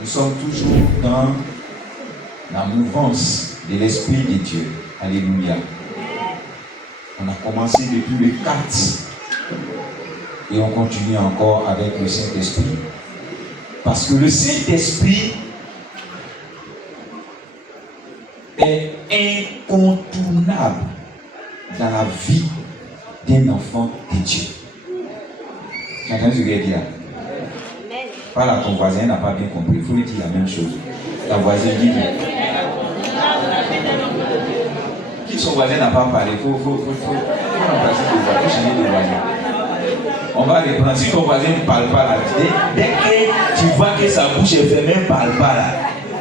Nous sommes toujours dans la mouvance de l'Esprit de Dieu. Alléluia. On a commencé depuis le 4 et on continue encore avec le Saint-Esprit. Parce que le Saint-Esprit est incontournable dans la vie d'un enfant de Dieu. Tu entends ce que je dis là? Parle à ton voisin, il n'a pas bien compris. Il faut lui dire la même chose. Ta voisine dit qui son voisin n'a pas parlé. Il faut remplacer le voisin. Il faut changer de voisin. On va reprendre. Si ton voisin ne parle pas là, dès que tu vois que sa bouche est fermée, ne parle pas là,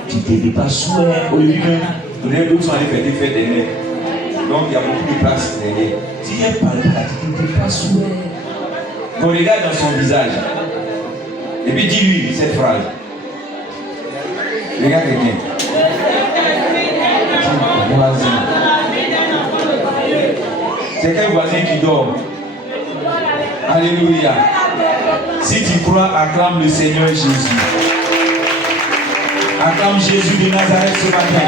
tu te dis pas souhait. Au lieu de les autres sont allés faire des fêtes derrière. Donc il y a beaucoup de place derrière. Si elle ne parle pas là, tu te dis pas souhait. On regarde dans son visage. Et puis dis-lui cette phrase. Regarde quelqu'un. Voisin. C'est quel voisin qui dort? Alléluia. Si tu crois, acclame le Seigneur Jésus. Acclame Jésus de Nazareth ce matin.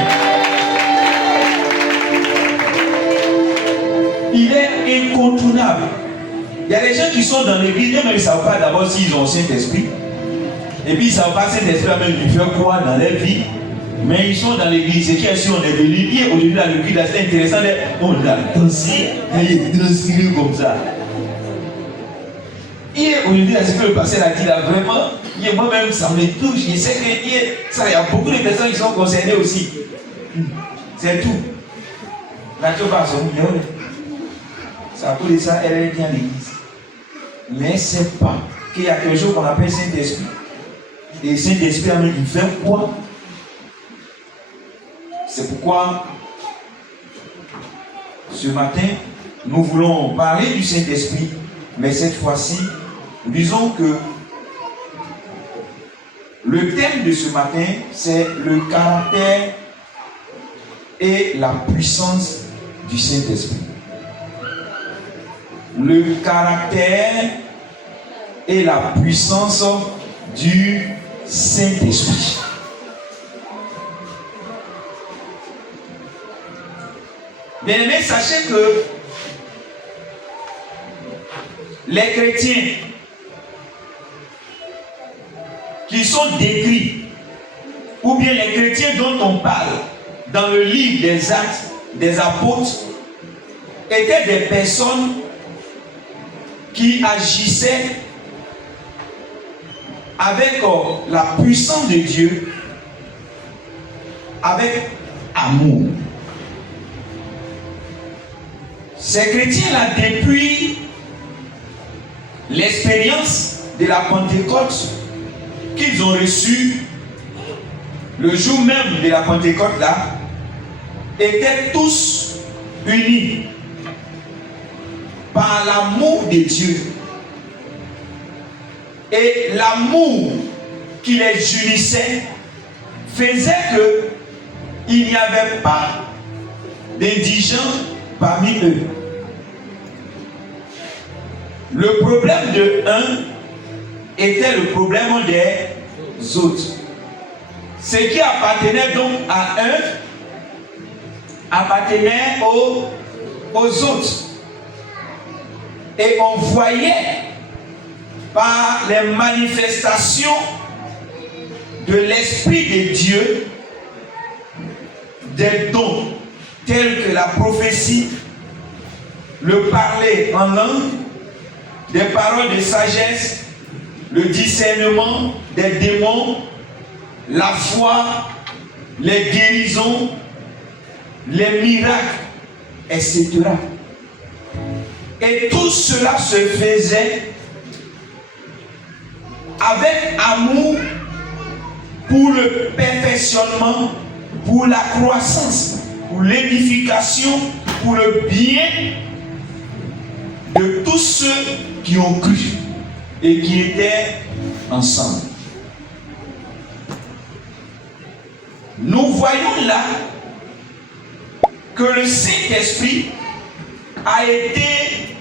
Il est incontournable. Il y a des gens qui sont dans l'église, mais ils ne savent pas d'abord s'ils ont le Saint-Esprit. Et puis ils ne savent pas Saint-Esprit même lui faire quoi dans leur vie. Mais ils sont dans l'église. C'est qui si on est venu hier aujourd'hui dans l'église, c'est intéressant. On a dansé, il est transpiré comme ça. Hier aujourd'hui, c'est que le pasteur a dit là vraiment. Hier moi-même ça me touche. Je sais que hier, ça, il y a beaucoup de personnes qui sont concernées aussi. C'est tout. Là tu vas son million. C'est à cause de ça, elle est bien à l'église. Mais c'est pas qu'il y a quelque chose qu'on appelle Saint-Esprit. Et Saint-Esprit, il fait quoi? C'est pourquoi, ce matin, nous voulons parler du Saint-Esprit, mais cette fois-ci, nous disons que le thème de ce matin, c'est le caractère et la puissance du Saint-Esprit. Le caractère et la puissance du Saint-Esprit. Bien-aimés, sachez que les chrétiens qui sont décrits, ou bien les chrétiens dont on parle dans le livre des Actes des Apôtres, étaient des personnes qui agissaient avec la puissance de Dieu, avec amour. Ces chrétiens-là, depuis l'expérience de la Pentecôte qu'ils ont reçue, le jour même de la Pentecôte là, étaient tous unis par l'amour de Dieu. Et l'amour qui les unissait faisait qu'il n'y avait pas d'indigents parmi eux. Le problème de un était le problème des autres. Ce qui appartenait donc à un appartenait aux autres. Et on voyait par les manifestations de l'Esprit de Dieu des dons tels que la prophétie, le parler en langue, des paroles de sagesse, le discernement des démons, la foi, les guérisons, les miracles, etc. Et tout cela se faisait avec amour pour le perfectionnement, pour la croissance, pour l'édification, pour le bien de tous ceux qui ont cru et qui étaient ensemble. Nous voyons là que le Saint-Esprit a été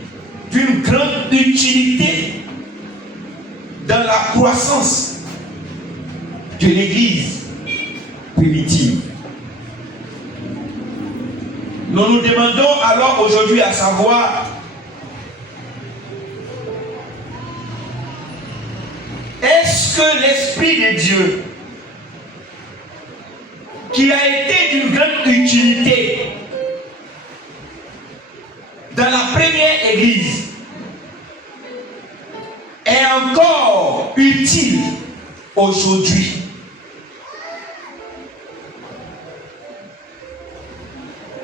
d'une grande utilité dans la croissance de l'Église primitive. Nous nous demandons alors aujourd'hui à savoir, est-ce que l'Esprit de Dieu, qui a été d'une grande utilité dans la première Église, est encore utile aujourd'hui?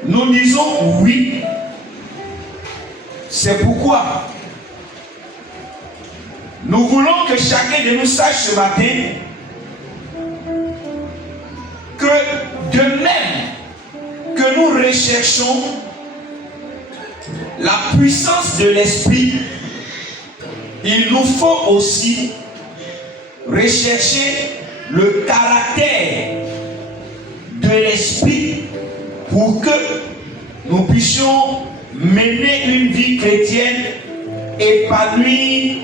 Nous disons oui. C'est pourquoi nous voulons que chacun de nous sache ce matin que de même que nous recherchons la puissance de l'Esprit, il nous faut aussi rechercher le caractère de l'Esprit pour que nous puissions mener une vie chrétienne épanouie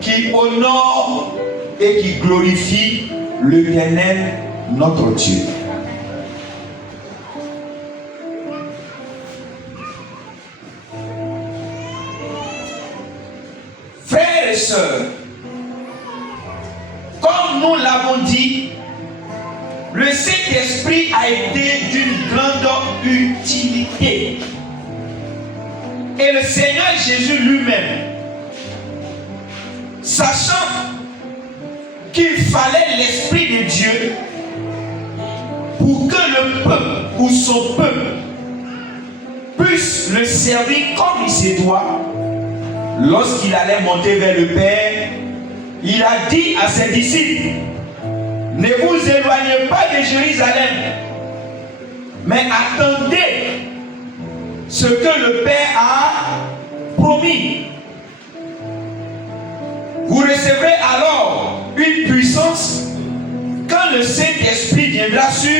qui honore et qui glorifie l'Éternel, notre Dieu. Frères et sœurs, comme nous l'avons dit, le Saint-Esprit a été d'une grande utilité. Et le Seigneur Jésus lui-même, sachant qu'il fallait l'Esprit de Dieu pour que le peuple ou son peuple puisse le servir comme il se doit, lorsqu'il allait monter vers le Père, il a dit à ses disciples: ne vous éloignez pas de Jérusalem, mais attendez ce que le Père a promis. Vous recevrez alors une puissance quand le Saint-Esprit viendra sur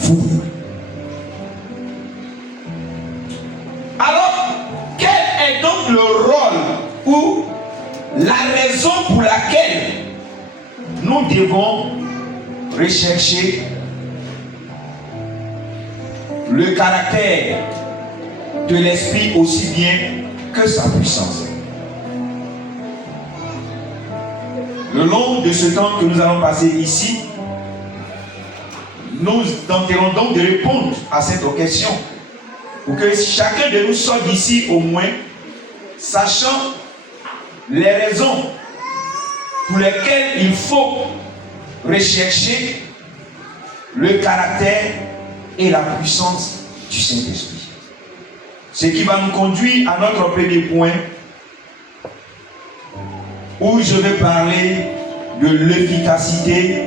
vous. Alors, quel est donc le rôle ou la raison pour laquelle nous devons rechercher le caractère de l'Esprit aussi bien que sa puissance? Le long de ce temps que nous allons passer ici, nous tenterons donc de répondre à cette question pour que chacun de nous sorte d'ici au moins sachant les raisons pour lesquelles il faut rechercher le caractère et la puissance du Saint-Esprit. Ce qui va nous conduire à notre premier point, où je vais parler de l'efficacité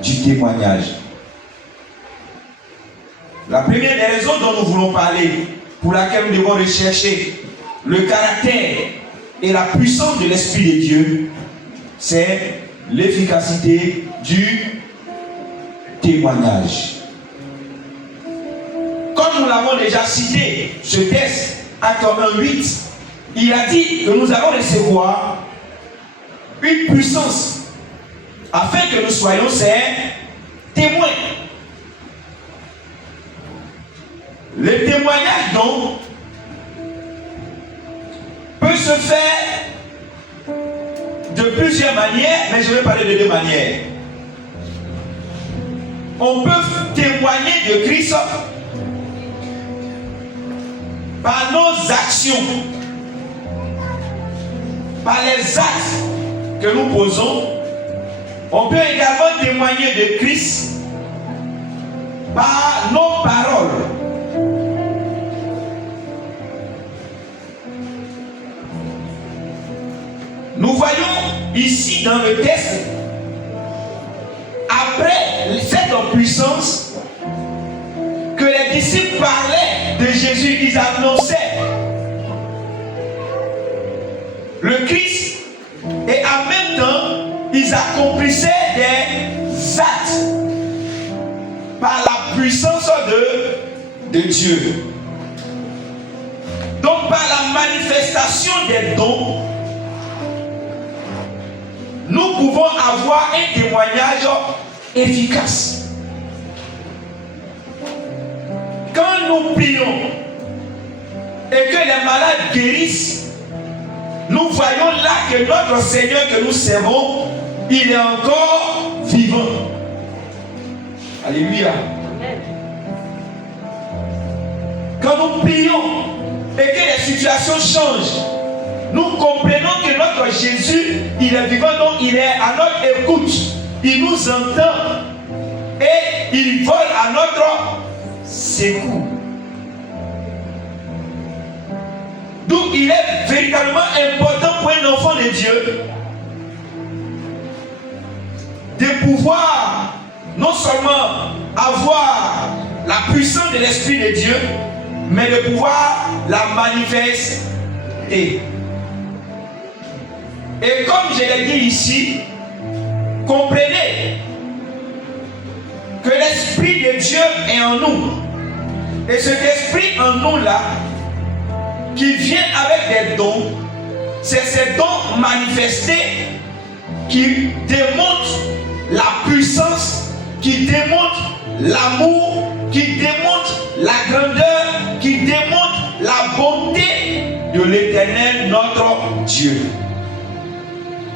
du témoignage. La première des raisons dont nous voulons parler, pour laquelle nous devons rechercher le caractère et la puissance de l'Esprit de Dieu, c'est l'efficacité du témoignage. Comme nous l'avons déjà cité, ce texte, Acte 1:8, il a dit que nous allons recevoir une puissance afin que nous soyons ses témoins. Le témoignage donc peut se faire de plusieurs manières, mais je vais parler de deux manières. On peut témoigner de Christ par nos actions, par les actes que nous posons. On peut également témoigner de Christ par nos paroles. Nous voyons ici dans le texte, après cette puissance, que les disciples parlaient de Jésus, ils annonçaient le Christ et en même temps, ils accomplissaient des actes par la puissance de Dieu. Donc par la manifestation des dons, nous pouvons avoir un témoignage efficace. Quand nous prions et que les malades guérissent, nous voyons là que notre Seigneur que nous servons, il est encore vivant. Alléluia. Quand nous prions et que les situations changent, nous comprenons que notre Jésus, il est vivant, donc il est à notre écoute. Il nous entend et il vole à notre secours. Donc il est véritablement important pour un enfant de Dieu de pouvoir non seulement avoir la puissance de l'Esprit de Dieu, mais de pouvoir la manifester. Et comme je l'ai dit ici, comprenez que l'Esprit de Dieu est en nous. Et cet esprit en nous là, qui vient avec des dons, c'est ces dons manifestés qui démontrent la puissance, qui démontrent l'amour, qui démontrent la grandeur, qui démontrent la bonté de l'Éternel, notre Dieu.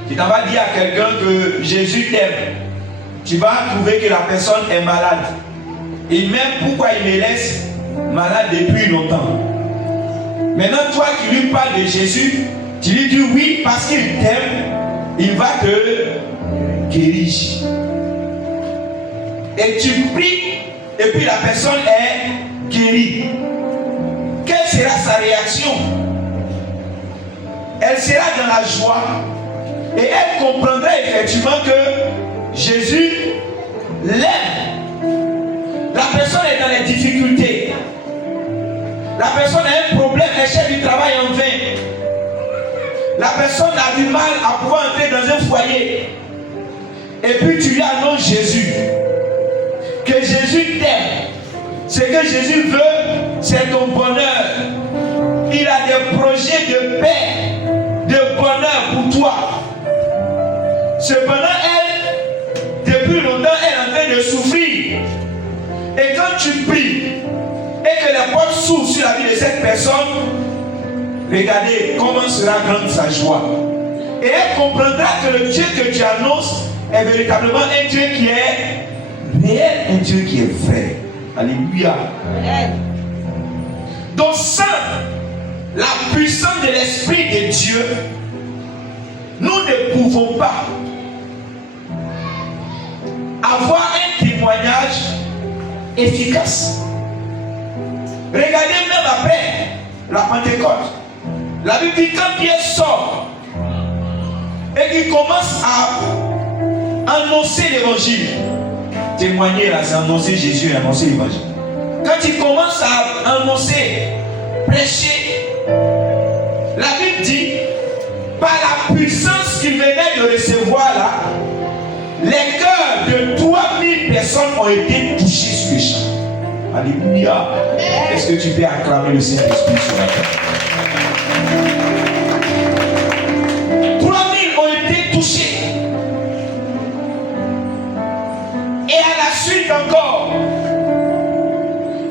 Tu t'en vas dire à quelqu'un que Jésus t'aime, tu vas trouver que la personne est malade. Et même pourquoi il me laisse malade depuis longtemps. Maintenant, toi qui lui parles de Jésus, tu lui dis oui parce qu'il t'aime, il va te guérir. Et tu pries, et puis la personne est guérie. Quelle sera sa réaction? Elle sera dans la joie. Et elle comprendra effectivement que Jésus l'aime. La personne est dans les difficultés. La personne a un problème, elle cherche du travail en vain. La personne a du mal à pouvoir entrer dans un foyer. Et puis tu lui annonces Jésus. Que Jésus t'aime. Ce que Jésus veut, c'est ton bonheur. Il a des projets de paix, de bonheur pour toi. Cependant, elle, depuis longtemps, elle est en train de souffrir. Et quand tu pries, et que les portes s'ouvrent sur la vie de cette personne, regardez comment sera grande sa joie. Et elle comprendra que le Dieu que tu annonces est véritablement un Dieu qui est réel, un Dieu qui est vrai. Alléluia. Donc sans la puissance de l'Esprit de Dieu, nous ne pouvons pas avoir un témoignage efficace. Regardez même après la Pentecôte. La Bible dit quand Pierre sort et qu'il commence à annoncer l'évangile. Témoigner là, c'est annoncer Jésus et annoncer l'évangile. Quand il commence à annoncer, prêcher, la Bible dit, par la puissance qu'il venait de recevoir là, les cœurs de 3000 personnes ont été touchés sur le champ. Alléluia. Est-ce que tu peux acclamer le Saint-Esprit sur la terre? 3000 ont été touchés. Et à la suite encore,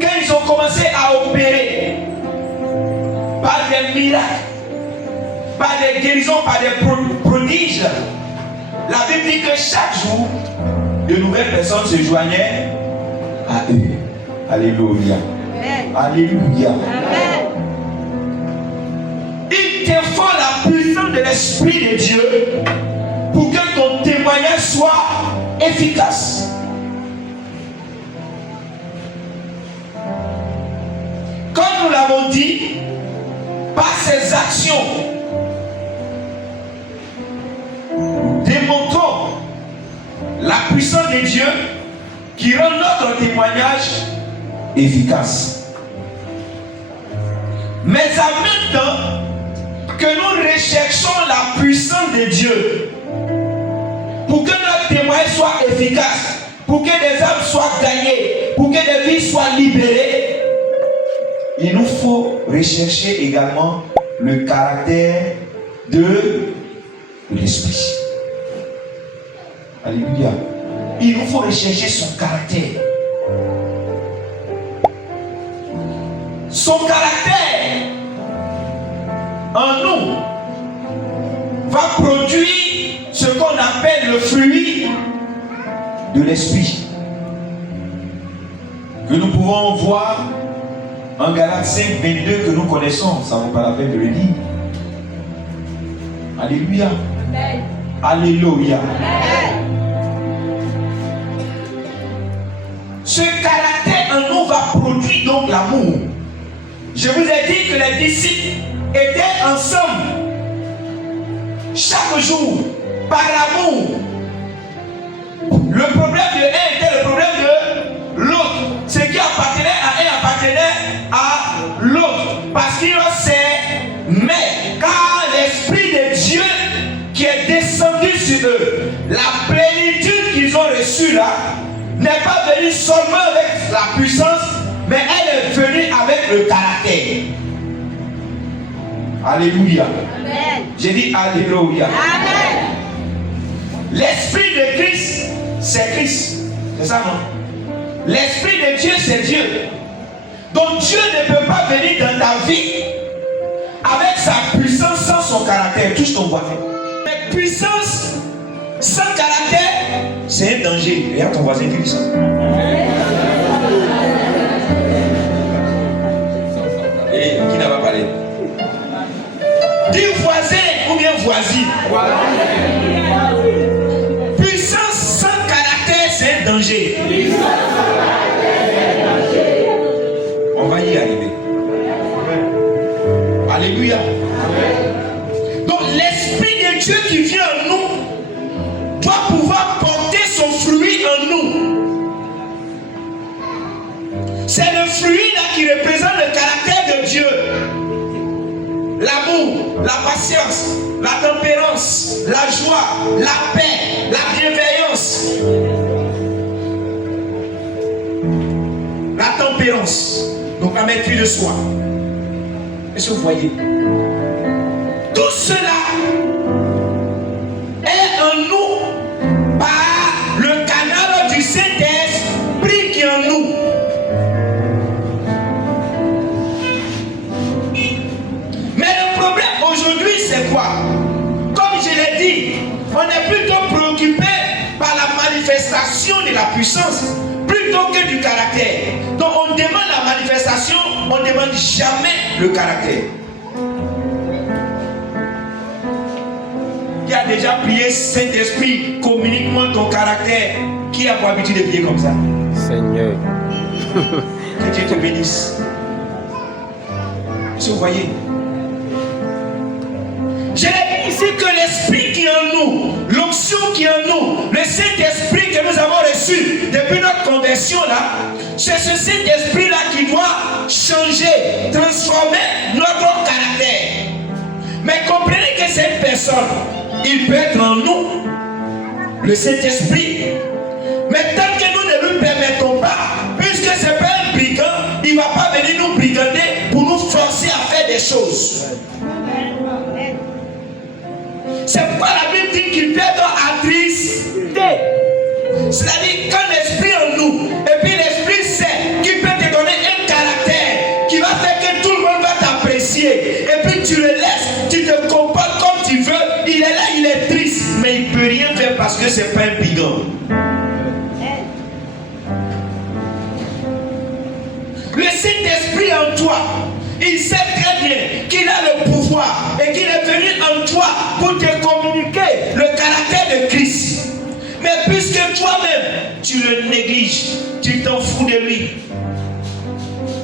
quand ils ont commencé à opérer par des miracles, par des guérisons, par des prodiges, la Bible dit que chaque jour, de nouvelles personnes se joignaient à eux. Alléluia. Amen. Alléluia. Amen. Il te faut la puissance de l'Esprit de Dieu pour que ton témoignage soit efficace. Comme nous l'avons dit, par ses actions, nous démontrons la puissance de Dieu qui rend notre témoignage efficace. Mais en même temps que nous recherchons la puissance de Dieu pour que notre témoignage soit efficace, pour que des âmes soient gagnées, pour que des vies soient libérées, il nous faut rechercher également le caractère de l'Esprit. Alléluia. Il nous faut rechercher son caractère. Son caractère en nous va produire ce qu'on appelle le fruit de l'esprit, que nous pouvons voir en Galates 5, 22 que nous connaissons. Ça ne vaut pas la peine de le dire. Alléluia. Amen. Alléluia. Amen. Ce caractère en nous va produire donc l'amour. Je vous ai dit que les disciples étaient ensemble chaque jour par amour. Le problème de l'un était le problème de l'autre. Ce qui appartenait à un appartenait à l'autre. Parce qu'ils s'aimaient. Car l'Esprit de Dieu qui est descendu sur eux, la plénitude qu'ils ont reçue là, n'est pas venue seulement avec la puissance, mais elle est venue avec le caractère. Alléluia. Amen. J'ai dit Alléluia. Amen. L'Esprit de Christ, c'est Christ. C'est ça, non? L'Esprit de Dieu, c'est Dieu. Donc Dieu ne peut pas venir dans ta vie avec sa puissance sans son caractère. Touche ton voisin. Mais puissance sans caractère, c'est un danger. Regarde ton voisin qui dit ça. Et qui n'a pas parlé? Dis voisin ou bien voisine. Puissance sans caractère, c'est un danger. On va y arriver. Alléluia. Donc l'Esprit de Dieu qui vient en nous doit pouvoir porter son fruit en nous. C'est le fruit là qui représente le caractère de Dieu. L'amour, la patience, la tempérance, la joie, la paix, la bienveillance. La tempérance, donc la maîtrise de soi. Est-ce que vous voyez? Tout cela est en nous par le canal du Saint-Esprit qui est en nous. Mais le problème aujourd'hui, c'est quoi? Comme je l'ai dit, on est plutôt préoccupé par la manifestation de la puissance plutôt que du caractère. Donc on demande la manifestation, on ne demande jamais le caractère. Qui a déjà prié Saint-Esprit, communique-moi ton caractère? Qui a pour habitude de prier comme ça? Seigneur. Que Dieu te bénisse. Est-ce que vous voyez? Je l'ai dit ici que l'Esprit qui est en nous, l'onction qui est en nous, le Saint-Esprit que nous avons reçu depuis notre conversion là, c'est ce Saint-Esprit là qui doit changer, transformer notre caractère. Mais comprenez que cette personne, il peut être en nous, le Saint-Esprit, mais tant que nous ne lui permettons pas, puisque ce n'est pas un brigand, il ne va pas venir nous brigander pour nous forcer à faire des choses. C'est pourquoi la Bible dit qu'il peut être attristé. C'est-à-dire quand l'Esprit en nous, et puis l'Esprit sait qu'il peut te donner un caractère qui va faire que tout le monde va t'apprécier. Et puis tu le laisses, tu te comportes comme tu veux. Il est là, il est triste, mais il ne peut rien faire parce que ce n'est pas un brigand. Le Saint-Esprit en toi, il sait très bien qu'il a le pouvoir et qu'il est venu en toi pour te communiquer le caractère de Christ. Mais puisque toi-même, tu le négliges, tu t'en fous de lui.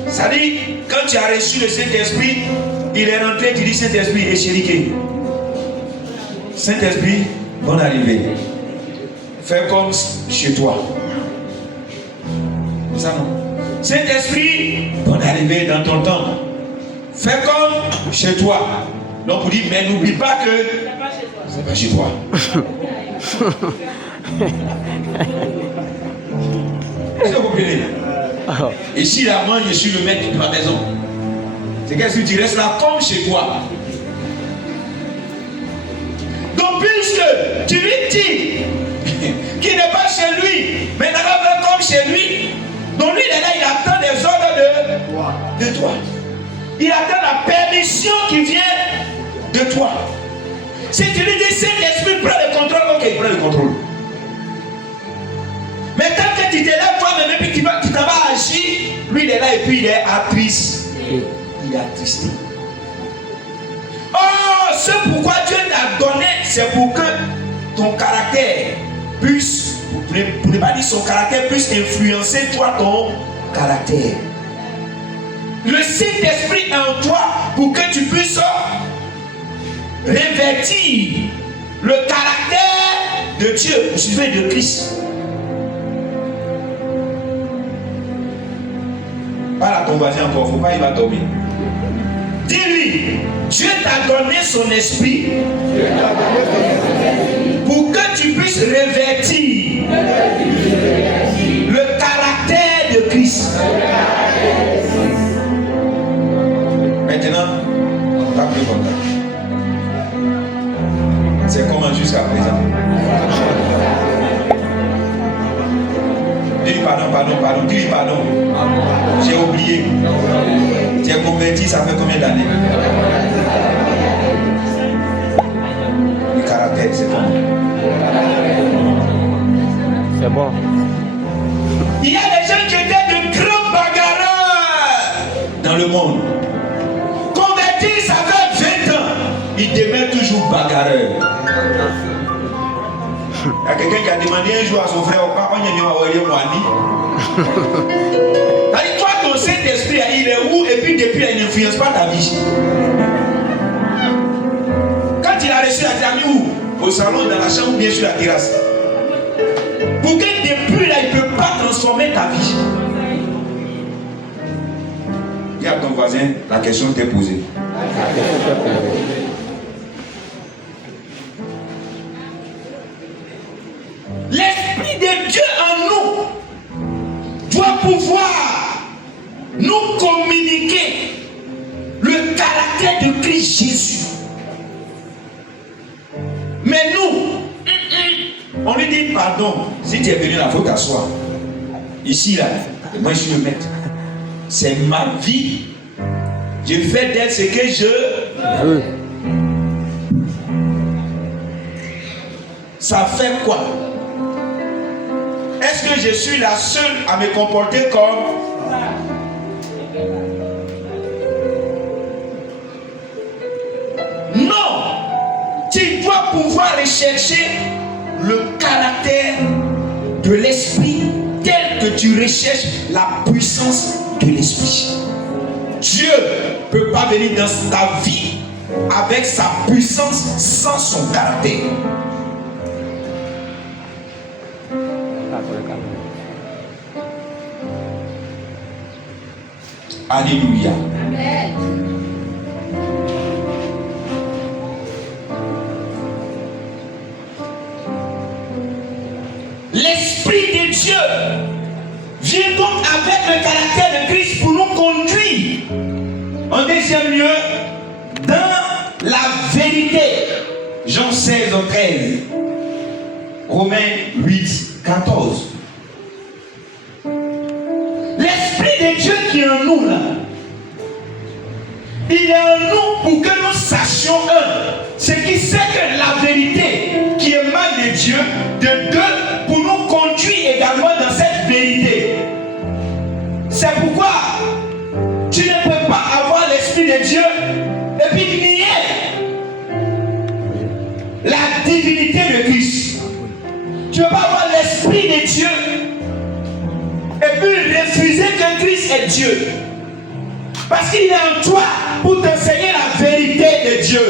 C'est-à-dire, quand tu as reçu le Saint-Esprit, il est rentré, tu dis Saint-Esprit, échériqué. Saint-Esprit, bonne arrivée. Fais comme chez toi. C'est ça, non? Saint-Esprit, bonne arrivée dans ton temps. Fais comme chez toi. Donc, on dit, mais n'oublie pas que c'est pas chez toi. Est-ce que vous comprenez? Ici, là, moi, je suis le maître de ma maison. C'est qu'est-ce que tu restes là comme chez toi. Donc, puisque tu lui dis toi. Il attend la permission qui vient de toi. Si tu lui dis Saint-Esprit, prends le contrôle, ok, prends le contrôle. Mais tant que tu te lèves toi-même et puis tu t'en vas agir, lui il est là et puis il est attristé. Il est attristé. Oh, ce pourquoi Dieu t'a donné, c'est pour que ton caractère puisse, pour ne pas dire son caractère, puisse influencer toi ton caractère. Le Saint-Esprit est en toi pour que tu puisses revêtir le caractère de Dieu, au sujet de Christ. Parle à ton voisin encore, il ne faut pas, il va dormir. Dis-lui, Dieu t'a donné son esprit pour que tu puisses revêtir le caractère de Christ. Maintenant, on t'a plus content. C'est comment jusqu'à présent. Dis-lui pardon, dis-lui pardon. J'ai oublié. Tu es converti, ça fait combien d'années? Le caractère, c'est bon. C'est bon. Il y a des gens qui étaient de grands bagarreurs dans le monde. Convertis, ça fait 20 ans. Ils demeurent toujours bagarreurs. Il y a quelqu'un qui a demandé un jour à son frère, toi, ton Saint-Esprit, il est où? Et puis depuis, il n'influence pas ta vie. Quand il a reçu, il a mis où? Au salon, dans la chambre ou bien sur la terrasse. Pour que depuis là, il ne peut pas transformer ta vie. Dis à ton voisin, la question t'est posée. L'Esprit de Dieu en nous doit pouvoir nous communiquer le caractère de Christ Jésus. Mais nous, on lui dit pardon. Si tu es venu là, il faut t'asseoir. Ici, là, moi je suis le maître. C'est ma vie. Je fais d'elle ce que je veux. Ça fait quoi? Est-ce que je suis la seule à me comporter comme non? Tu dois pouvoir rechercher le caractère de l'esprit tel que tu recherches la puissance de l'esprit. Dieu ne peut pas venir dans ta vie avec sa puissance sans son caractère. Alléluia. Amen. L'Esprit de Dieu vient donc avec le caractère de Christ pour nous conduire. En deuxième lieu, dans la vérité. Jean 16, 13. Romains 8, 14. L'Esprit de Dieu qui est en nous là, il est en nous pour que nous sachions ce qui c'est que la vérité qui émane de Dieu, de deux, pour nous conduire également dans cette vérité. C'est pourquoi tu ne peux pas avoir l'Esprit de Dieu et puis nier la divinité de Christ. Tu ne peux pas avoir l'Esprit de Dieu et puis refuser que Christ est Dieu. Parce qu'il est en toi pour t'enseigner la vérité de Dieu.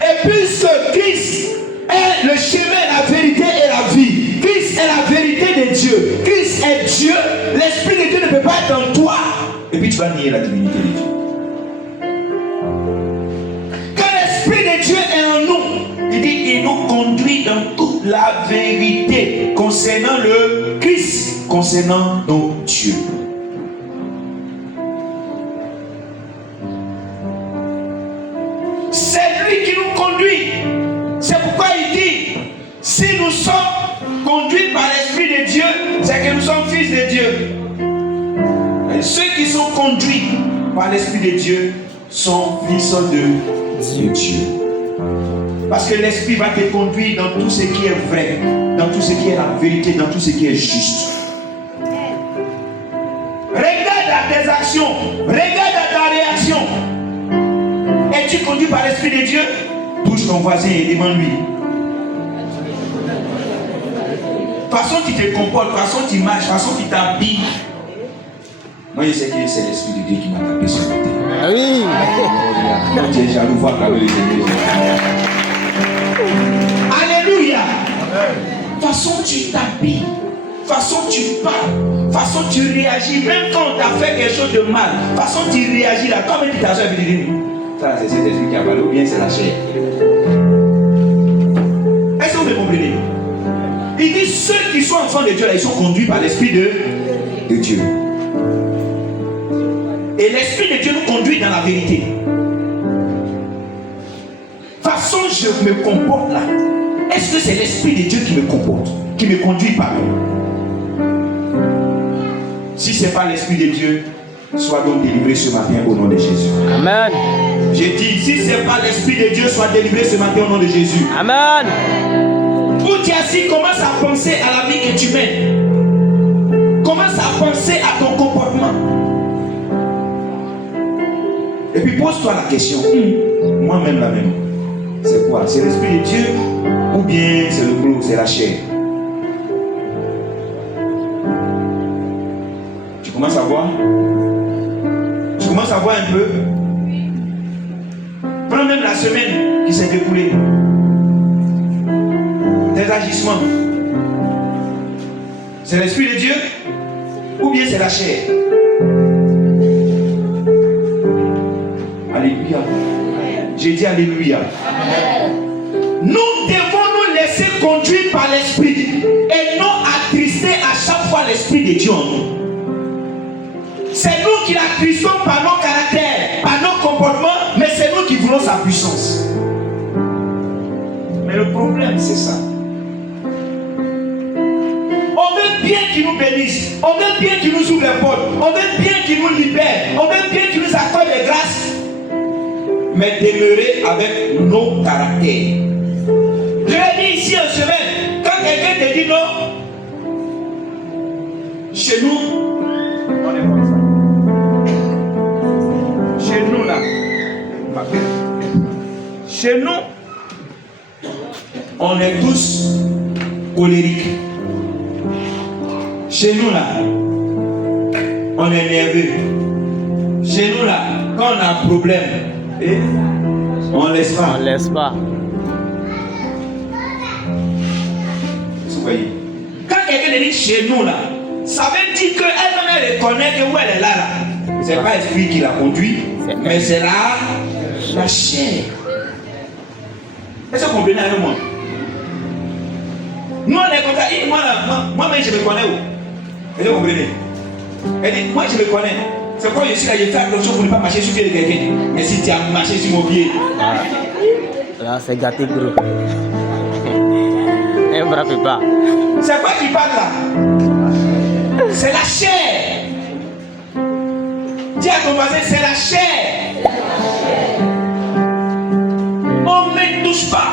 Et puisque Christ est le chemin, la vérité et la vie, Christ est la vérité de Dieu, Christ est Dieu, l'Esprit de Dieu ne peut pas être en toi. Et puis tu vas nier la divinité de Dieu. Quand l'Esprit de Dieu est en nous, il dit qu'il nous conduit dans toute la vérité concernant le Christ, concernant nos dieux. C'est lui qui nous conduit. C'est pourquoi il dit, si nous sommes conduits par l'Esprit de Dieu, c'est que nous sommes fils de Dieu. Et ceux qui sont conduits par l'Esprit de Dieu sont fils de Dieu. Parce que l'Esprit va te conduire dans tout ce qui est vrai, dans tout ce qui est la vérité, dans tout ce qui est juste. Regarde à tes actions, regarde à ta réaction. Es-tu conduit par l'Esprit de Dieu? Touche ton voisin et demande-lui. De toute façon, tu te comportes, de toute façon, tu marches, de toute façon, tu t'habilles. Moi, je sais que c'est l'Esprit de Dieu qui m'a tapé sur la tête. Oui. Tu es jaloux, voir quand les églises. Alléluia. De toute façon, tu t'habilles. De toute façon, tu parles. De toute façon, tu réagis. Même quand on t'a fait quelque chose de mal. De toute façon, tu réagis là. Comme tu t'as fait, tu dis, ça, c'est cet esprit qui a parlé ou bien c'est la chair. Est-ce que vous me comprenez? Il dit, ceux qui sont enfants de Dieu, là, ils sont conduits par l'Esprit de Dieu. Et l'Esprit de Dieu nous conduit dans la vérité. De toute façon, je me comporte là. Est-ce que c'est l'Esprit de Dieu qui me comporte, qui me conduit par là? Si ce n'est pas l'Esprit de Dieu, sois donc délivré ce matin au nom de Jésus. Amen. J'ai dit, si ce n'est pas l'Esprit de Dieu, sois délivré ce matin au nom de Jésus. Amen. Où tu es assis, commence à penser à la vie que tu mènes. Commence à penser à ton comportement. Et puis pose-toi la question, moi-même la même. C'est quoi? C'est l'Esprit de Dieu ou bien c'est le gros, c'est la chair? Tu commences à voir? Tu commences à voir un peu? Prends même la semaine qui s'est écoulée. Tes agissements. C'est l'Esprit de Dieu ou bien c'est la chair? Alléluia. J'ai dit Alléluia. Nous devons nous laisser conduire par l'Esprit et non attrister à chaque fois l'Esprit de Dieu en nous. C'est nous qui l'attristons par nos caractères, par nos comportements, mais c'est nous qui voulons sa puissance. Mais le problème, c'est ça. On veut bien qu'il nous bénisse, on veut bien qu'il nous ouvre les portes, on veut bien qu'il nous libère, on veut bien qu'il nous accorde des grâces, mais demeurer avec nos caractères. Je l'ai dit ici en semaine, quand quelqu'un te dit non, chez nous, on est comme ça. Chez nous là, chez nous, on est tous colériques. Chez nous là, on est nerveux. Chez nous là, quand on a un problème, on ne laisse pas. On laisse pas. Vous voyez? Quand quelqu'un dit chez nous là, ça veut dire qu'elle-même reconnaît que où elle est là. C'est pas l'esprit qui la conduit, mais c'est la chair. Est-ce que vous comprenez avec moi? Nous on est comme ça. Moi-même je me connais où? Est-ce que vous comprenez? Elle dit, moi je me connais. C'est quand je suis là, je fais attention pour ne pas marcher sur le pied de quelqu'un. Mais si tu as marché sur mon pied. Là c'est gâté gros. Ne me frappez pas. C'est quoi qui parle là? C'est la chair. Dis à ton voisin, c'est la chair. On ne me touche pas.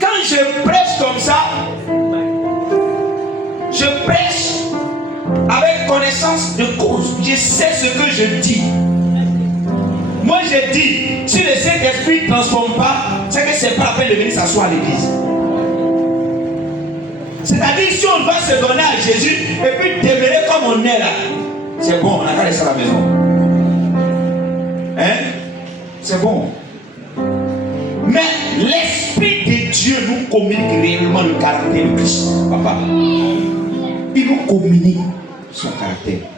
Quand je prêche comme ça, je prêche avec connaissance de cause. Je sais ce que je dis. Moi je dis, si le Saint-Esprit ne transforme pas, c'est que c'est pas la peine de venir s'asseoir à l'église. C'est-à-dire si on va se donner à Jésus et puis demeurer comme on est là, c'est bon, on a qu'à rester à la maison. Hein? C'est bon. Mais l'Esprit de Dieu nous communique réellement le caractère de Christ. Papa, il nous communique son caractère.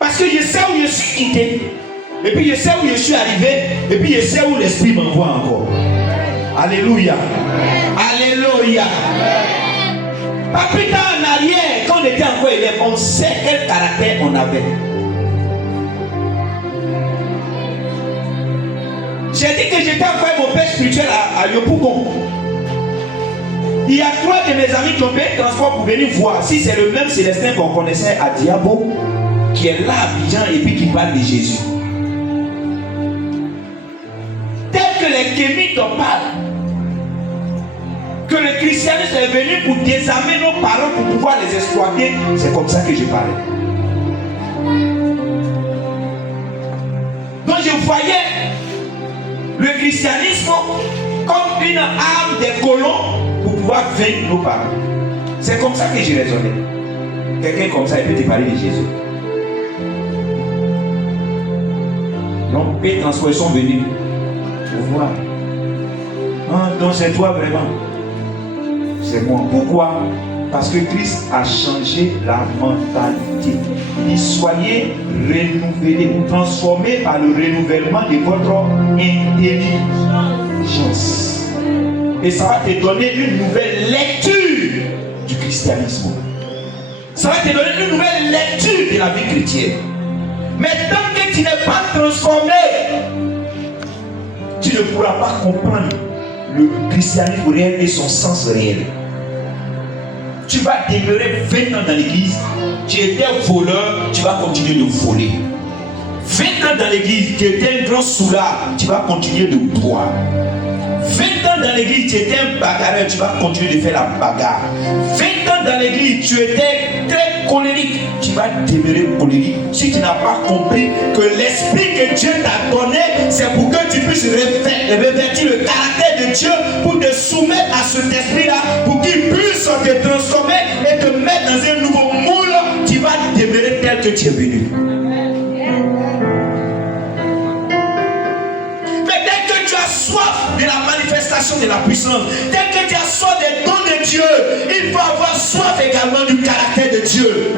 Parce que je sais où je suis quitté, et puis je sais où je suis arrivé, et puis je sais où l'Esprit m'envoie encore. Alléluia. Alléluia. Pas plus tard en arrière, quand on était encore élève, on sait quel caractère on avait. J'ai dit que j'étais encore mon père spirituel à Yopougon. Il y a 3 de mes amis qui ont payé le transport pour venir voir si c'est le même Célestin qu'on connaissait à Diabo qui est là à Abidjan et puis qui parle de Jésus. Tel que les kémites en parlent, que le christianisme est venu pour désarmer nos parents pour pouvoir les exploiter, c'est comme ça que je parlais. Donc je voyais le christianisme comme une arme des colons pour pouvoir vaincre nos parents. C'est comme ça que je raisonnais. Quelqu'un comme ça, il peut te parler de Jésus. Donc, les transports sont venus pour voir. Ah, donc c'est toi vraiment. C'est moi. Pourquoi? Parce que Christ a changé la mentalité. Il dit, soyez renouvelés, vous transformez par le renouvellement de votre intelligence. Et ça va te donner une nouvelle lecture du christianisme. Ça va te donner une nouvelle lecture de la vie chrétienne. Mais tant que tu n'es pas transformé, tu ne pourras pas comprendre le christianisme réel et son sens réel. Tu vas demeurer 20 ans dans l'église, tu étais voleur, tu vas continuer de voler. 20 ans dans l'église, tu étais un grand soulard, tu vas continuer de boire. 20 ans dans l'église, tu étais un bagarreur, tu vas continuer de faire la bagarre. 20 ans dans l'église, tu étais très colérique, tu vas demeurer colérique. Si tu n'as pas compris que l'esprit que Dieu t'a donné, c'est pour que tu puisses revêtir le caractère de Dieu, pour te soumettre à cet esprit-là, pour qu'il puisse te transformer et te mettre dans un nouveau moule, tu vas demeurer tel que tu es venu. Soif de la manifestation de la puissance, dès que tu as soif des dons de Dieu, il faut avoir soif également du caractère de Dieu.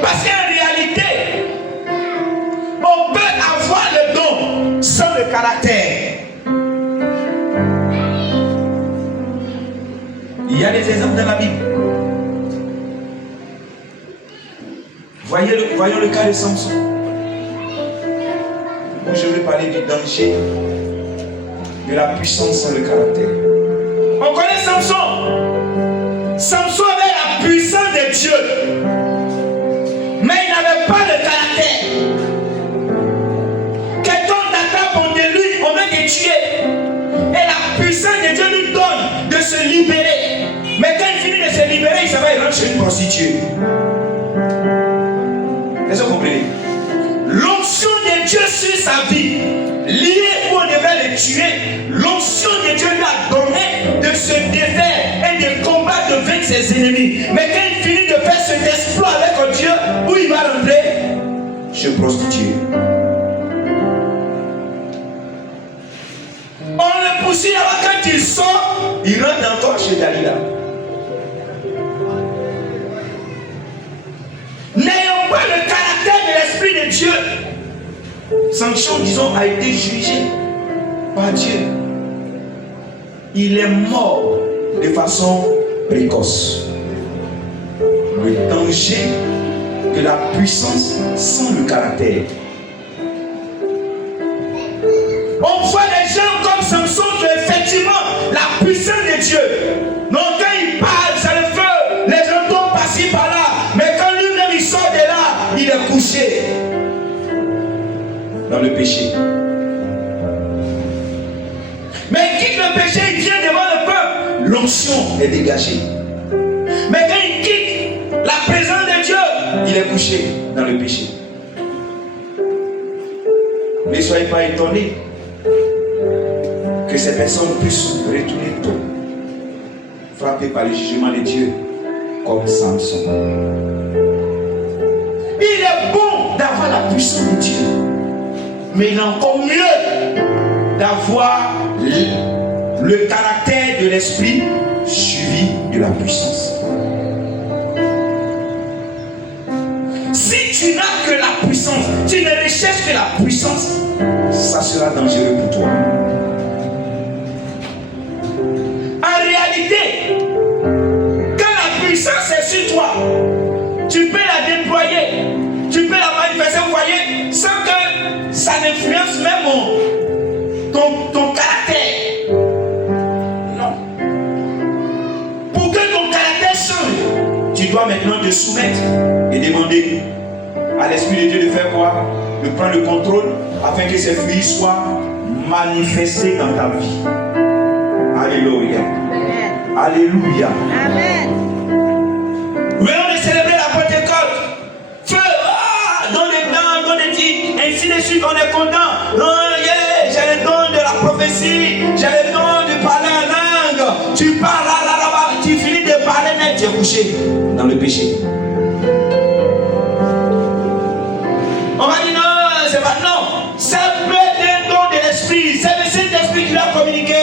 Parce qu'en réalité, on peut avoir le don sans le caractère. Il y a des exemples dans la Bible. Voyons le cas de Samson. Où je vais parler du danger de la puissance sans le caractère. On connaît Samson. Samson avait la puissance de Dieu, mais il n'avait pas de caractère. Quelqu'un t'attrape contre lui, on veut te tuer. Et la puissance de Dieu nous donne de se libérer. Mais quand il finit de se libérer, il s'en va, il rentre chez une prostituée. Est-ce que vous comprenez? L'onction de Dieu sur sa vie, liée où on devait le tuer, l'onction de Dieu lui a donné de se défaire et de combattre, de vaincre ses ennemis. Mais quand il finit de faire cet exploit avec Dieu, où il va rentrer? Chez prostituée. On le poursuit là-bas, quand il sort, il rentre encore chez Dalila. N'ayant pas le caractère de l'Esprit de Dieu, Samson, disons, a été jugé par Dieu. Il est mort de façon précoce. Le danger de la puissance sans le caractère. On voit les gens comme Samson qui ont effectivement la puissance de Dieu. Donc quand il parle, c'est le feu. Les gens tombent par-ci par-là. Mais quand lui-même il sort de là, il est couché dans le péché. Mais il quitte le péché, il vient devant le peuple. L'onction est dégagée. Mais quand il quitte la présence de Dieu, il est couché dans le péché. Ne soyez pas étonnés que ces personnes puissent retourner tôt, frappées par le jugement de Dieu, comme Samson. Il est bon d'avoir la puissance de Dieu, mais il est encore mieux d'avoir le caractère de l'esprit suivi de la puissance. Si tu n'as que la puissance, tu ne recherches que la puissance, ça sera dangereux pour toi. En réalité, quand la puissance est sur toi, tu peux la déployer, tu peux la manifester, vous voyez, sans que ça n'influence même ton caractère. Non. soumettre et demander à l'Esprit de Dieu de faire quoi? De prendre le contrôle afin que ces fruits soient manifestés dans ta vie. Alléluia. Amen. Alléluia. Amen. Nous venons de célébrer la Pentecôte. Feu, dans les titres, ainsi de suite, on est content. Yeah, j'ai le don de la prophétie, j'ai le don de parler en langue. Tu parles là, tu finis de parler, mais tu es couché dans le péché. On va dire non, c'est pas non. Ça peut être un don de l'esprit. C'est le Saint-Esprit qui l'a communiqué.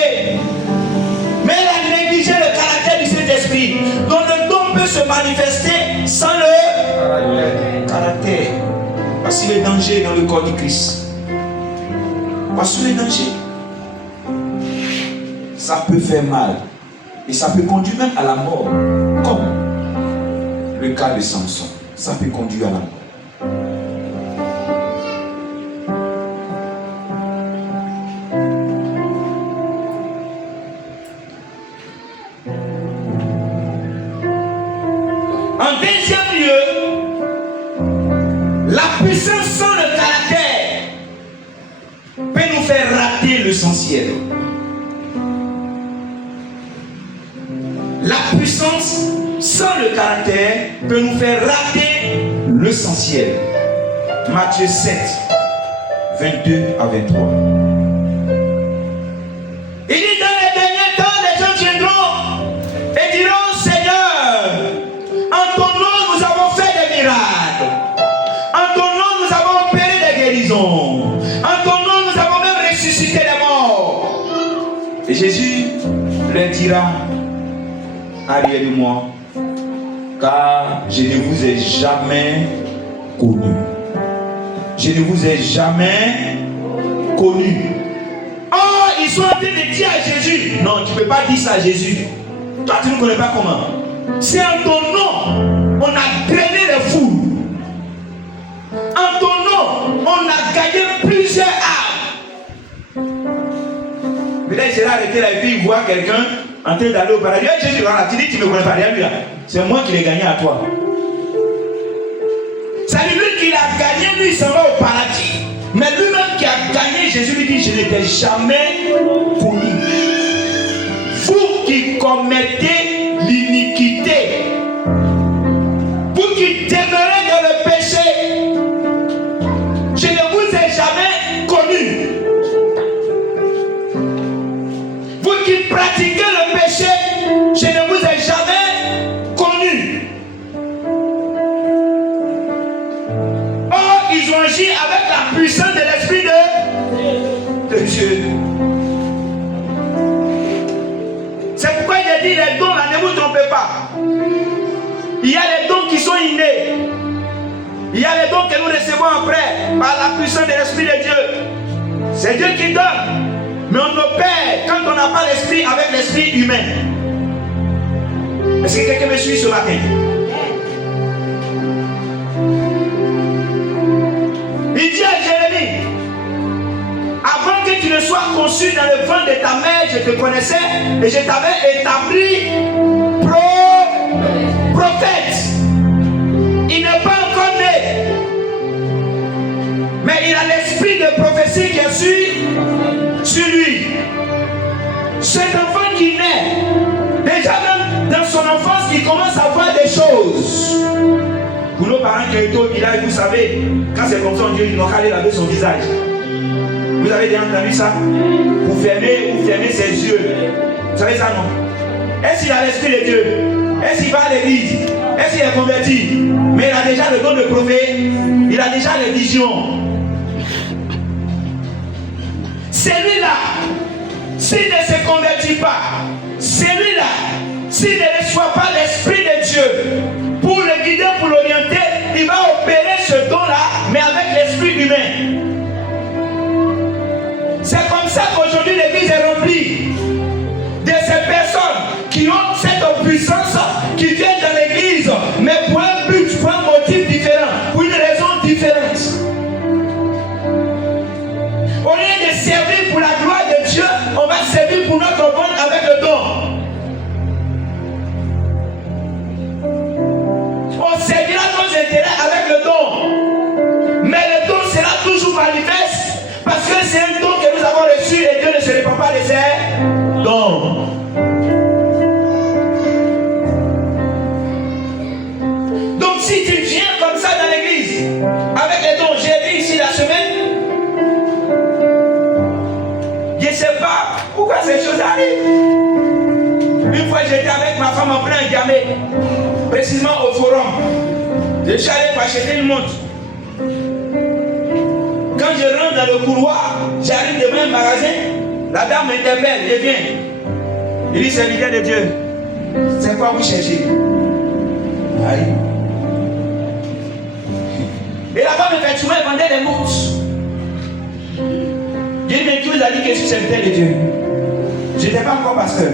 Mais elle a négligé le caractère du Saint-Esprit. Donc le don peut se manifester sans le caractère. Voici le danger dans le corps du Christ. Voici le danger. Ça peut faire mal. Et ça peut conduire même à la mort. Comme le cas de Samson. Ça peut conduire à la mort. En deuxième lieu, la puissance sans le caractère peut nous faire rater l'essentiel. La puissance sans le caractère peut nous faire rater l'essentiel. Matthieu 7, 22 à 23. Il dit dans les derniers temps, les gens viendront et diront, Seigneur, en ton nom nous avons fait des miracles. En ton nom nous avons opéré des guérisons. En ton nom nous avons même ressuscité les morts. Et Jésus leur dira, arrière de moi, car je ne vous ai jamais connu. Je ne vous ai jamais connu. Oh, ils sont en train de dire à Jésus, non, tu ne peux pas dire ça à Jésus. Toi, tu ne connais pas comment. C'est en ton nom, on a drainé les foules. En ton nom, on a gagné plusieurs âmes. Peut-être il sera arrêté là et puis il voit quelqu'un en train d'aller au paradis. Hey, Jésus, voilà, tu dis tu ne me connais pas, rien lui là. C'est moi qui l'ai gagné à toi. Ça veut dire qu'il a gagné, lui il s'en va au paradis. Mais lui-même qui a gagné, Jésus lui dit, je ne t'ai jamais connu. Vous qui commettez l'iniquité, vous qui demeurez dans le péché, je ne vous ai jamais connu. Vous qui pratiquez le péché, je ne vous ai jamais connu. Or, ils ont agi avec la puissance de l'Esprit de Dieu. C'est pourquoi il a dit les dons là, ne vous trompez pas. Il y a les dons qui sont innés. Il y a les dons que nous recevons après par la puissance de l'Esprit de Dieu. C'est Dieu qui donne. Mais on opère quand on n'a pas l'esprit avec l'esprit humain. Est-ce que quelqu'un me suit ce matin? Il dit à Jérémie, avant que tu ne sois conçu dans le ventre de ta mère, je te connaissais et je t'avais établi prophète. Il n'est pas encore né, mais il a l'esprit de prophétie qui est sur lui. Cet enfant qui naît, déjà même dans son enfance, il commence à voir des choses. Pour nos parents qui étaient au village, vous savez, quand c'est comme ça, on dit qu'ils n'ont qu'à aller laver son visage. Vous avez déjà entendu ça? Vous fermez ses yeux. Vous savez ça, non? Est-ce qu'il a l'esprit de Dieu? Est-ce qu'il va à l'église? Est-ce qu'il est converti? Mais il a déjà le don de prophète. Il a déjà les visions. Celui-là, s'il ne se convertit pas, celui-là, s'il ne reçoit pas l'esprit de Dieu pour le guider, pour l'orienter, il va opérer ce don-là, mais avec l'esprit humain. C'est comme ça qu'aujourd'hui l'église est remplie de ces personnes qui ont cette puissance, qui viennent dans l'église, mais pour un but, pour un motif différent, pour une raison différente. Au lieu de servir pour la gloire de Dieu, on va servir pour notre bonne avec le don. On sert Pourquoi ces choses arrivent? Une fois, j'étais avec ma femme en plein Gamay, précisément au forum. Je suis allé pour acheter une montre. Quand je rentre dans le couloir, j'arrive devant un magasin. La dame m'interpelle, je viens. Il dit, serviteur de Dieu, c'est quoi vous cherchez? Aïe. Et la femme, effectivement, elle vendait des montres. J'ai dit, mais qui vous a dit que je suis serviteur de Dieu? Je n'étais pas encore pasteur.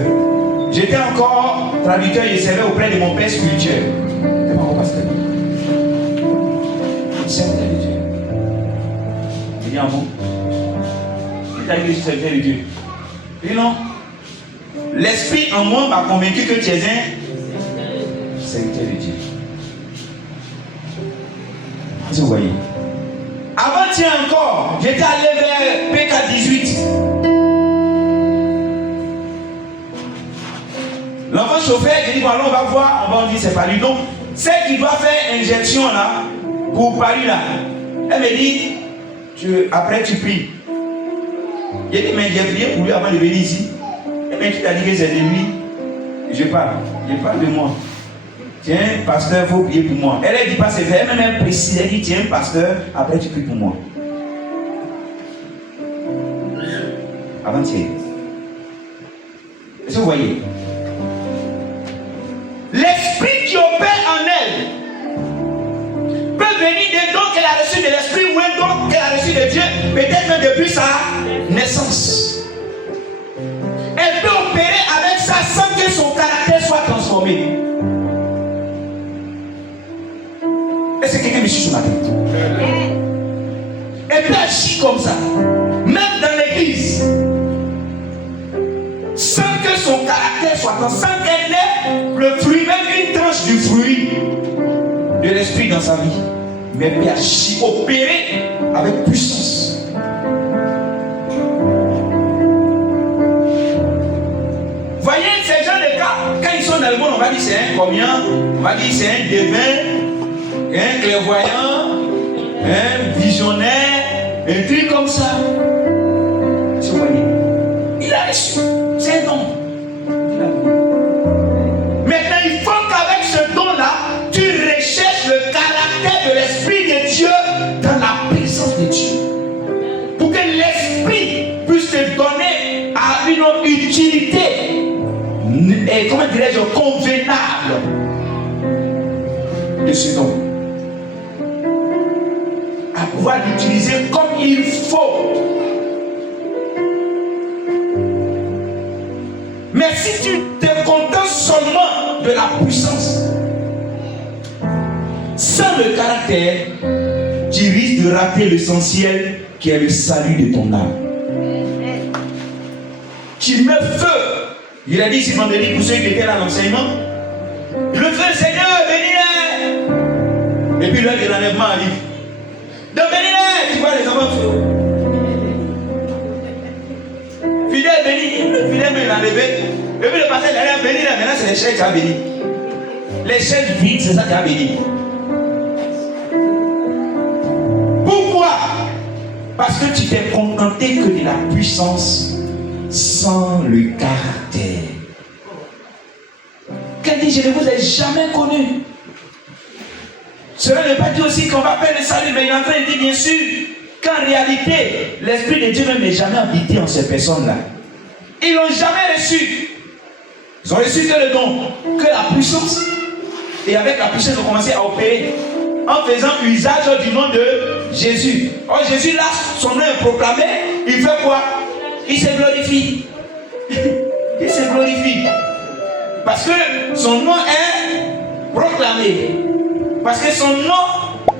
J'étais encore traducteur et servais auprès de mon père spirituel. Je n'étais pas encore pasteur. Serviteur de Dieu. Je dis, ah bon? Il t'a dit que je suis serviteur de Dieu. Il dit non. L'esprit en moi m'a convaincu que tu es un serviteur de Dieu. Vous voyez. Avant-hier encore, j'étais allé vers PK18. L'enfant chauffeur, j'ai dit, bon, allons, on va voir, on va dire c'est pas lui. Donc, celle qui doit faire injection là, pour Paris là, elle me dit, après tu pries. J'ai dit, mais j'ai prié pour lui avant de venir ici. Et bien tu t'as dit que c'est de lui. Je parle de moi. Tiens, pasteur, il faut prier pour moi. Elle ne dit pas c'est vrai, elle précise, elle dit, tiens, pasteur, après tu pries pour moi. Avant-hier. Est-ce que vous voyez? L'esprit qui opère en elle peut venir des dons qu'elle a reçus de l'esprit ou un don qu'elle a reçu de Dieu, peut-être même depuis sa naissance. Elle peut opérer avec ça sans que son caractère soit transformé. Est-ce que quelqu'un me suit ce matin? Elle peut agir comme ça, même dans l'église, sans que son caractère soit transformé, sans qu'elle ait le fruit, même une tranche du fruit de l'esprit dans sa vie. Mais elle peut agir, opérer avec puissance. Voyez ces gens de cas, quand ils sont dans le monde, on va dire c'est un combien, on va dire c'est un devin, un clairvoyant, un visionnaire, un truc comme ça. Vous voyez, il a reçu, c'est un don. Maintenant, il faut qu'avec ce don-là, tu recherches le caractère de l'Esprit de Dieu dans la présence de Dieu. Pour que l'Esprit puisse te donner à une utilité. Et comment dirais-je, convenable de ce don, à pouvoir l'utiliser comme il faut. Mais si tu te contentes seulement de la puissance sans le caractère, tu risques de rater l'essentiel qui est le salut de ton âme. Tu mets feu. Il a dit ici vendredi pour ceux qui étaient là à l'enseignement, le feu Seigneur, bénis-les. Et puis l'heure de l'enlèvement arrive. Donc bénis-les, tu vois les enfants feu. Fidèle béni, le fidèle me l'a enlevé. Et puis le pasteur il a béni là, maintenant c'est les chèques qui a béni. Les chèques vides, c'est ça qui a béni. Pourquoi? Parce que tu t'es contenté que de la puissance sans le caractère. Qu'elle dit, je ne vous ai jamais connu. Cela ne veut pas dire aussi qu'on va faire le salut, mais il est en train de dire bien sûr qu'en réalité, l'Esprit de Dieu même n'est jamais habité en ces personnes-là. Ils n'ont jamais reçu. Ils ont reçu que le don, que la puissance. Et avec la puissance, ils ont commencé à opérer en faisant usage du nom de Jésus. Or Jésus, là, son nom est proclamé, il fait quoi? Il se glorifie. Il se glorifie. Parce que son nom est proclamé. Parce que son nom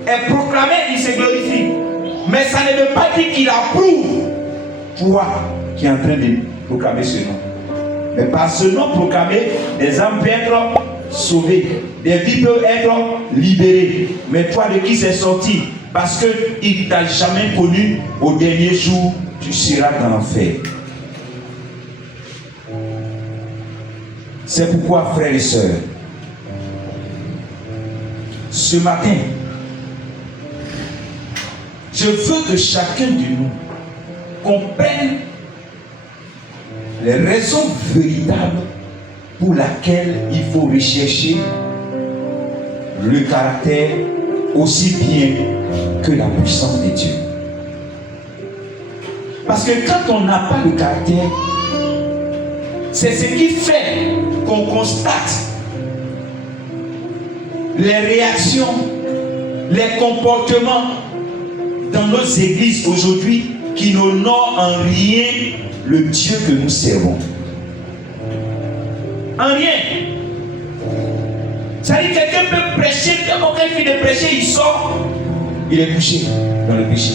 est proclamé, il se glorifie. Mais ça ne veut pas dire qu'il approuve toi qui es en train de proclamer ce nom. Mais par ce nom proclamé, des âmes peuvent être sauvées, des vies peuvent être libérées. Mais toi de qui c'est sorti? Parce qu'il ne t'a jamais connu, au dernier jour, tu seras dans l'enfer. C'est pourquoi, frères et sœurs, ce matin, je veux que chacun de nous comprenne les raisons véritables pour lesquelles il faut rechercher le caractère aussi bien que la puissance de Dieu. Parce que quand on n'a pas de caractère, c'est ce qui fait qu'on constate les réactions, les comportements dans nos églises aujourd'hui qui n'honorent en rien le Dieu que nous servons. En rien. C'est-à-dire que quelqu'un peut prêcher, quand quelqu'un finit de prêcher, il sort, il est couché dans le péché.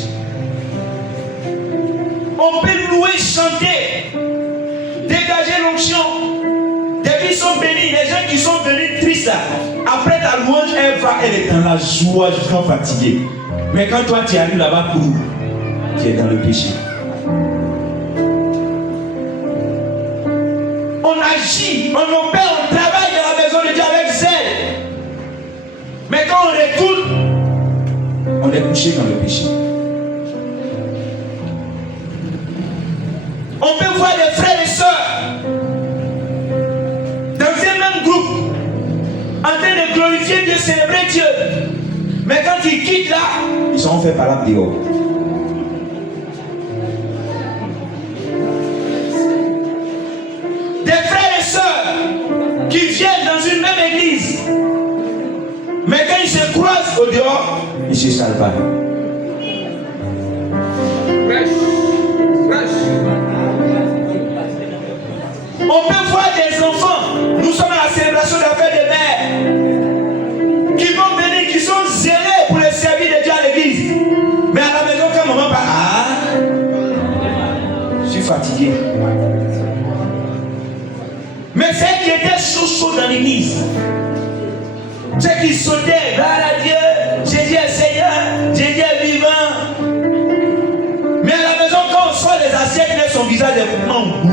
On peut louer, chanter, dégager l'onction. Des vies sont bénies, les gens qui sont venus tristes, après ta louange, elle est dans la joie jusqu'à fatiguée. Mais quand toi tu arrives là-bas pour nous, tu es dans le péché. On agit, on opère, on travaille dans la maison de Dieu avec zèle. Mais quand on retourne, on est couché dans le péché. On peut voir des frères et sœurs dans un même groupe en train de glorifier Dieu, célébrer Dieu. Mais quand ils quittent là, ils sont fait par là dehors. Des frères et sœurs qui viennent dans une même église, mais quand ils se croisent au dehors, ils se salvent pas. On peut voir des enfants, nous sommes à la célébration de la fête des mères, qui vont venir, qui sont zélés pour le servir de Dieu à l'église. Mais à la maison, quand maman parle, je suis fatigué. Mais ceux qui étaient chaud dans l'église, ceux qui sautaient, gloire à Dieu, Jésus est Seigneur, Jésus est vivant. Mais à la maison, quand on sort les assiettes, son visage est complètement boum.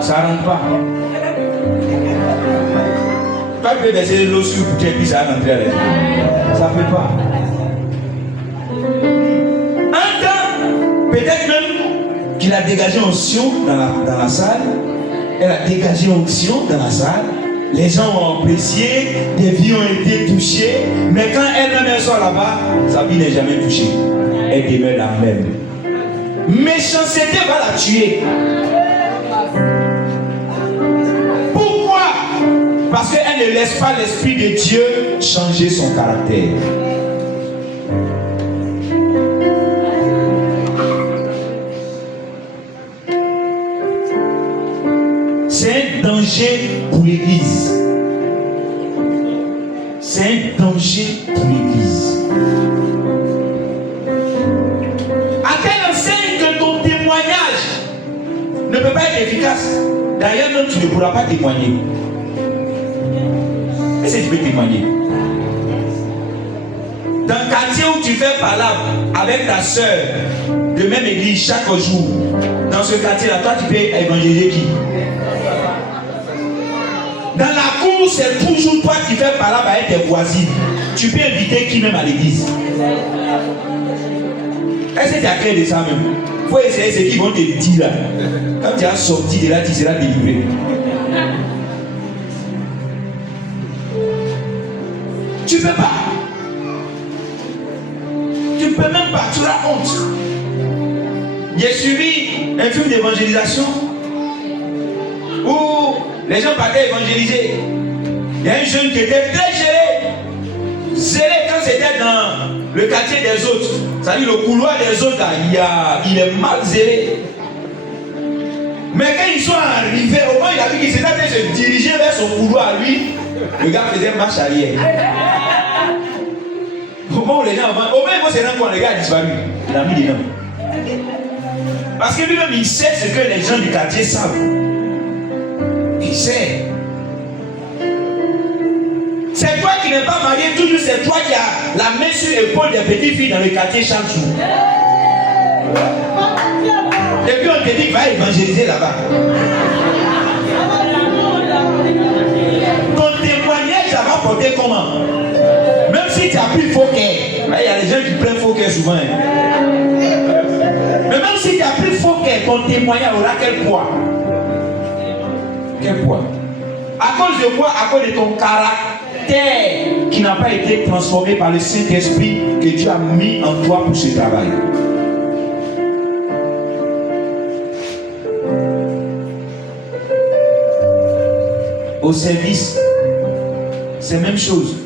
Ça ne rentre pas. Pas que verser l'eau sur le bouteille puis ça va rentrer à l'intérieur. Ça ne peut pas. Un temps, peut-être même qu'il a dégagé onction dans la salle. Elle a dégagé onction dans la salle. Les gens ont apprécié, des vies ont été touchées. Mais quand elle-même sort là-bas, sa vie n'est jamais touchée. Elle demeure la même. Méchanceté va la tuer. Parce qu'elle ne laisse pas l'Esprit de Dieu changer son caractère. C'est un danger pour l'Église. C'est un danger pour l'Église. À quelle enseigne que ton témoignage ne peut pas être efficace? D'ailleurs, même tu ne pourras pas témoigner. Est-ce que tu peux témoigner? Dans le quartier où tu fais palabre avec ta soeur de même église chaque jour, dans ce quartier-là, toi tu peux évangéliser qui? Dans la cour, c'est toujours toi qui fais palabre avec tes voisines. Tu peux inviter qui même à l'église? Est-ce que tu as créé de ça même? Il faut essayer ce qu'ils vont te dire là. Quand tu as sorti de là, tu seras délivré. Tu ne peux pas. Tu ne peux même pas. Tu as honte. J'ai suivi un film d'évangélisation où les gens partaient évangéliser. Il y a un jeune qui était très gêné. Zélé quand c'était dans le quartier des autres. C'est-à-dire le couloir des autres, il est mal zélé. Mais quand ils sont arrivés, au moins il a vu qu'il s'était en train de se diriger vers son couloir à lui. Le gars faisait marche arrière. Au moment où les gens avancent, au moins il faut se rendre compte, le gars a disparu. Il a mis dedans. Parce que lui-même il sait ce que les gens du quartier savent. Il sait. C'est toi qui n'es pas marié, toujours c'est toi qui as la main sur l'épaule des petites filles dans le quartier chaque jour. Et puis on te dit va évangéliser là-bas. Ton témoignage apporter comment? Même si tu as pris faux cœur. Là, il y a des gens qui prennent faux cœur souvent. Mais même si tu as pris faux cœur, ton témoignage aura quel poids? Quel poids? À cause de quoi? À cause de ton caractère qui n'a pas été transformé par le Saint-Esprit que Dieu a mis en toi pour ce travail. Au service, c'est la même chose.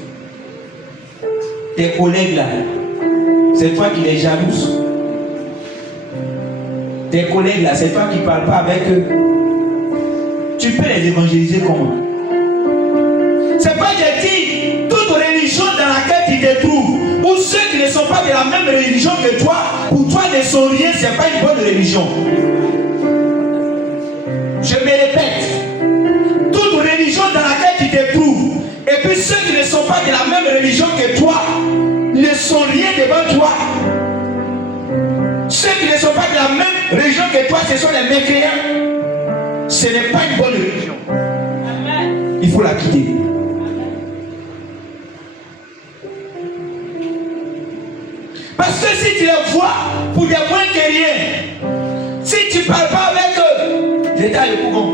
Tes collègues là, c'est toi qui les jalouses. Tes collègues là, c'est toi qui ne parles pas avec eux. Tu peux les évangéliser comment? C'est pas que dit toute religion dans laquelle tu te trouves, ou ceux qui ne sont pas de la même religion que toi, pour toi ne sont rien, ce n'est pas une bonne religion. Je me répète, toute religion dans laquelle tu te trouves, et puis ceux qui ne sont pas de la même religion que toi, ne sont rien devant toi. Ceux qui ne sont pas de la même religion que toi, ce sont les mécréants. Ce n'est pas une bonne religion. Il faut la quitter. Parce que si tu les vois pour des moins que rien, si tu ne parles pas avec eux, l'état est courant.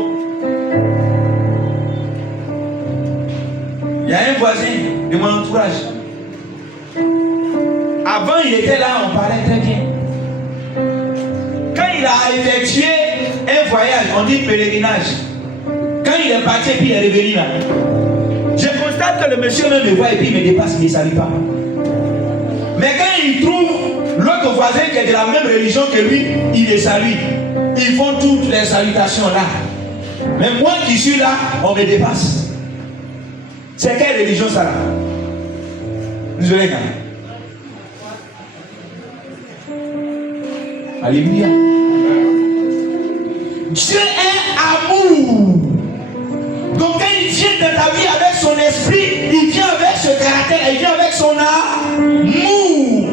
Il y a un voisin de mon entourage. Avant, il était là, on parlait très bien. Quand il a effectué un voyage, on dit pèlerinage. Quand il est parti et puis il est revenu là, je constate que le monsieur même me voit et puis il me dépasse, il ne salue pas. Mais quand il trouve l'autre voisin qui est de la même religion que lui, il les salue. Ils font toutes les salutations là. Mais moi qui suis là, on me dépasse. C'est quelle religion ça là? Vous avez gagné. Alléluia. Dieu est amour. Donc quand il vient dans ta vie avec son esprit, il vient avec ce caractère, il vient avec son amour.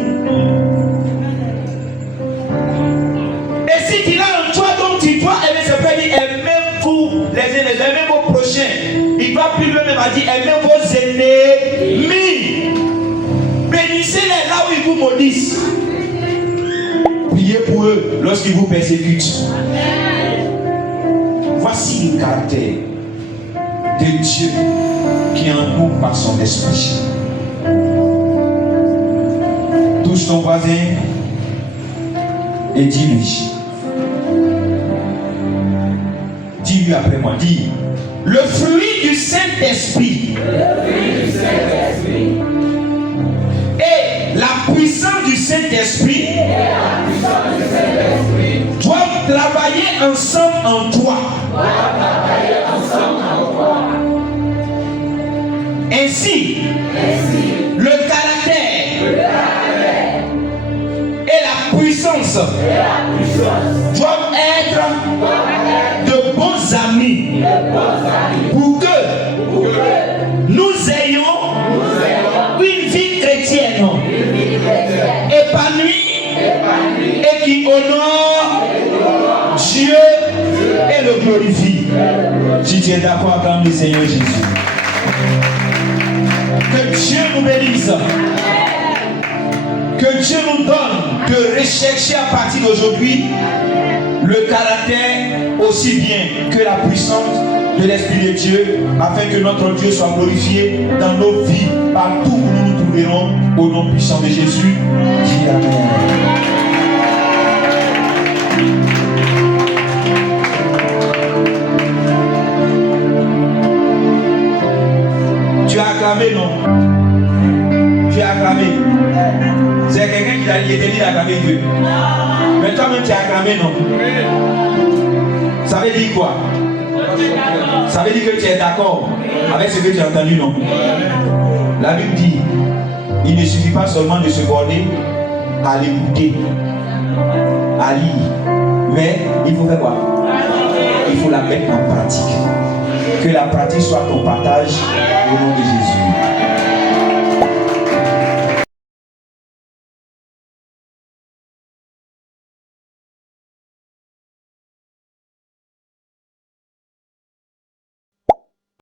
Et si tu l'as en toi, donc tu dois aimer, ça peut dire aimez-vous les ennemis, aimez vos prochains. Il va plus loin, même à dire aimez vos ennemis. Bénissez-les là où ils vous maudissent. Priez pour eux lorsqu'ils vous persécutent. Voici le caractère de Dieu qui est en nous par son esprit. Touche ton voisin et dis-lui. Dis-lui après moi, dis. Le fruit du Saint-Esprit. Et la puissance du Saint-Esprit doivent travailler ensemble en toi. Ainsi, le caractère et la puissance doivent être de bons amis pour que nous ayons une vie chrétienne épanouie et qui honore Dieu et le glorifie. Si tu es d'accord avec le Seigneur Jésus, que Dieu nous bénisse. Que Dieu nous donne de rechercher à partir d'aujourd'hui le caractère aussi bien que la puissance de l'Esprit de Dieu, afin que notre Dieu soit glorifié dans nos vies, partout où nous nous trouverons, au nom puissant de Jésus. Dis Amen. Tu as acclamé, non? Tu as acclamé. C'est quelqu'un qui a été dit d'acclamer Dieu. Mais toi-même tu as acclamé, non? Ça veut dire quoi? Ça veut dire que tu es d'accord avec ce que tu as entendu, non? La Bible dit, il ne suffit pas seulement de se borner à l'écouter, à lire, mais il faut faire quoi? Il faut la mettre en pratique. Que la pratique soit ton partage au nom de Jésus.